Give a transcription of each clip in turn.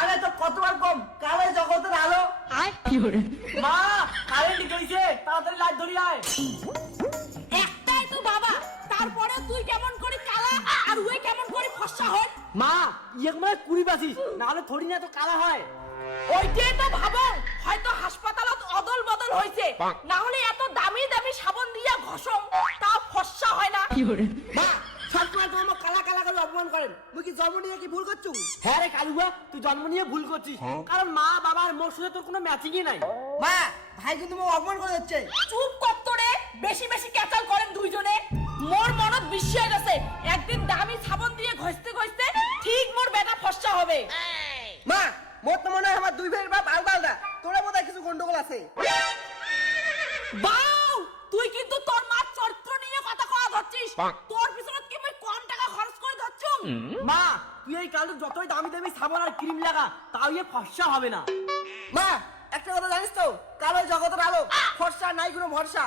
আরে তো কতবার কম? কালে জগতের আলো। মা কারেন্ট গেছে তাড়াতাড়ি লাইট ধরি আয়। একটাই তো বাবা। তারপরে তুই কেমন করে কালা আর ওই কেমন করে ফসা হয় মা ইয়ে মানে কুড়ি বাসিস নাহলে থরি না তো কালা হয়। ওইটাই তো ভাবো। হয়তো হাসপাতালত অদল বদল হয়েছে না হলে এত দামি দামি সাবান দিয়া ঘষং তা ফসা হয় না। মা সবসময় তোমার কালা কালা করে অপমান মুই কি জন্ম নিয়ে কি ভুল করছু? হ্যাঁ রে কালুয়া তুই জন্ম নিয়ে ভুল করছিস। কারণ মা বাবা আর মোর সাথে তোর কোনো ম্যাচিংই নাই। মা ভাই কিন্তু মোক অপমান করে যাচ্ছে চুপ কত্তরে বেশি বেশি ক্যাচাল করেন দুইজনে। মোর মনত বিশ্বাস গেছে। একদিন দামি সাবান দিয়ে ঘষতে ঘষতে ঠিক মোর বেটা ফসা হবে। মা মোর তো মনে হয় আমার দুই ভাইয়ের বাপ আলাদা আলাদা তোরা বোধহয় কিছু গন্ডগোল আছে। বাউ তুই কিন্তু তোর মার চরিত্র নিয়ে কথা কওয়া ধরছিস তোর পিছনে কি মই কম টাকা খরচ করে ধরছুম মা তুই এই কালু যতই দামি দামি সাবান আর ক্রিম লাগা তাও ইয়ে ফর্সা হবে না। মা একটা কথা জানিস তো? কালো জগতের আলো ফর্সা নাই কোনো ভরসা।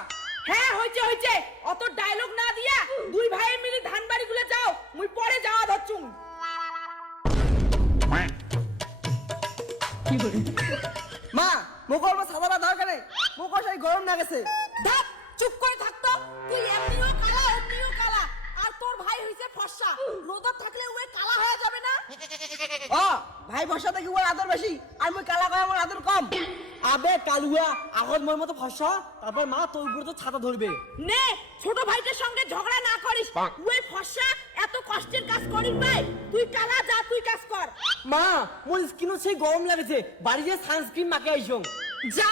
হ্যাঁ হইছে হইছে অত ডায়লগ না দিয়া দুই ভাই মিলে ধান বাড়ি গুলো যাও মুই পরে যাওয়া ধরছুম মা মোক অল্প সাদা দরকার নেই। মোক সেই গরম না গেছে। ধাপ! ফর্সা রোদত থাকলে ওই কালা হয়ে যাবে না? ও ভাই বর্ষা থেকে ওর আদর বেশি আর মই কালা কয় আমার আদর কম। আবে কালুয়া আগত মোর মতো ফর্সা তারপর মা তোর উপরে তো ছাতা ধরবে। নে ছোট ভাইটার সঙ্গে ঝগড়া না করিস। ওই ফর্সা এত কষ্টের কাজ করিস ভাই। তুই কালা যা তুই কাজ কর। মা মোর স্কিনও সেই গরম লাগেছে। বাড়ি যে সানস্ক্রিন মাকে আইসো যা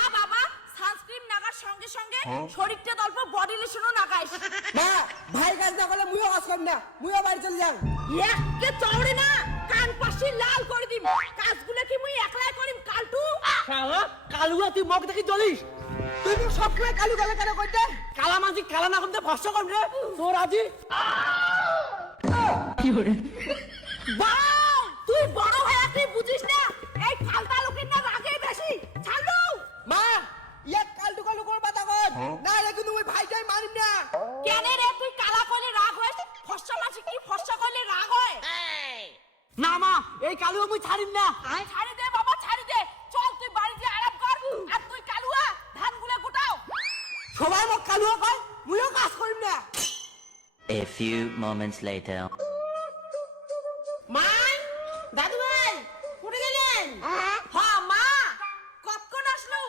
সঙ্গে সঙ্গে শরীরটা অল্প বডি লোশনও মা ভাই কাজ না করলে মুইও কাজ করি না মুইও বাড়ি চলে যাং একে চওড়ে না কান পাশি লাল করে দিম। কাজগুলো কি মুই একলাই করিম কালটু? কালুয়া তুই মগ দেখি চলিস তুই তো সবসময় কালু কালা কেন করতে কালা মাঝি কালা না করতে ভরসা করবে রে। তোর আজি বাউ তুই বড় হয়ে তুই বুঝিস না? এই কালু আমি ছাড়িম না। ছাড়ি দে বাবা ছাড়ি দে। চল তুই বাড়িতে আরাম কর। আর তুই কালুয়া ধানগুলো গোটাও। সবাই মোক কালুয়া কয় মুইও কাজ করিম না। A few moments later. মাই দাদু ভাই উঠে গেলেন হ্যাঁ মা কখন আসলো?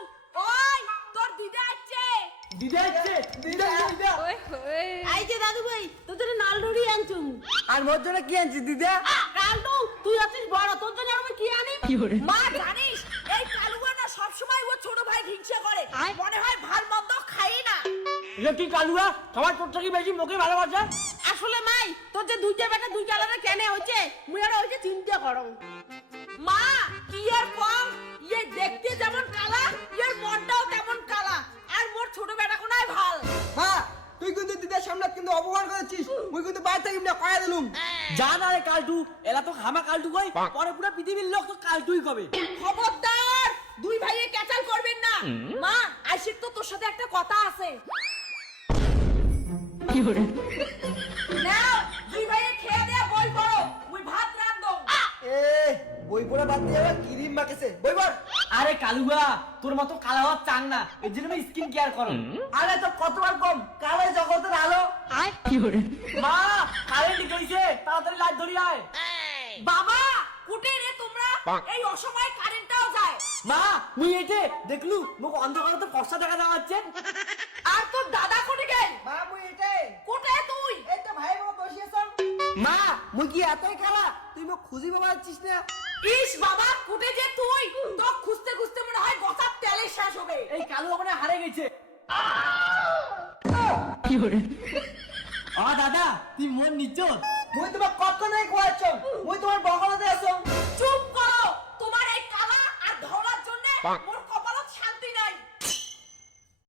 ওই তোর দিদা আসছে। দিদা ইচ্ছে দিদা দিদা। এই যে দাদু ভাই তোদের নাল ডুরি আনছুম আর মোর জন্য কি আনছিস দিদা? তুই আছিস বড় তোর জন্য আমি কি আনি? মা জানিস এই কালুয়া না সবসময় ও ছোট ভাই হিংসা করে। মনে হয় ভালো মন্দ খাই না। এটা কি কালুয়া? সবার তোর থেকে বেশি মুখে ভালোবাসে? আসলে মাই তোর যে দুইটা বেটা দুই আলাদা কেনে হচ্ছে মুই আর হইছে চিন্তা করং মা কি আর কয়া দিলুম। যা না রে কালটু এলা তো খামা কালটু কই পরে পুরো পৃথিবীর লোক তো কালটুই কবে। খবরদার দুই ভাইয়ে ক্যাচাল করবেন না। মা তো তোর সাথে একটা কথা আছে। নাও দুই ভাইয়ে খেয়ে দেয়া বই পড়ো। মুই ভাত রান্ধো এ বই পড়া বাদ দিয়ে আবার ক্রিম মাখেছে? বই পড়। আরে কালুয়া তোর মতো কালা হওয়ার চান না। এর জন্য আমি স্কিন কেয়ার করো। আরে তো কতবার কম? কালো জগতের আলো। আয় কি মা কারেন্ট গেছে তাড়াতাড়ি লাইট ধরি আয়। বাবা কুটে রে তোমরা। এই অসময়ে কারেন্টটাও যায়। মা মুই এটে দেখলু মুখ অন্ধকারে তো ফর্সা দেখা যাচ্ছে আর তোর দাদা কোটে গেল? মা মুই এটে কোটে তুই? এই তো ভাই বাবা বসিয়েছ মা মুই কি এতই খালা? তুই মোক খুঁজি বাবা আছিস না? ইস বাবা কুটে যে তুই? তো খুঁজতে খুঁজতে মনে হয় গসার তেলে শেষ হবে। এই কালু ওখানে হারে গেছে। আ দাদা তুই মন নিচ্ছ মুই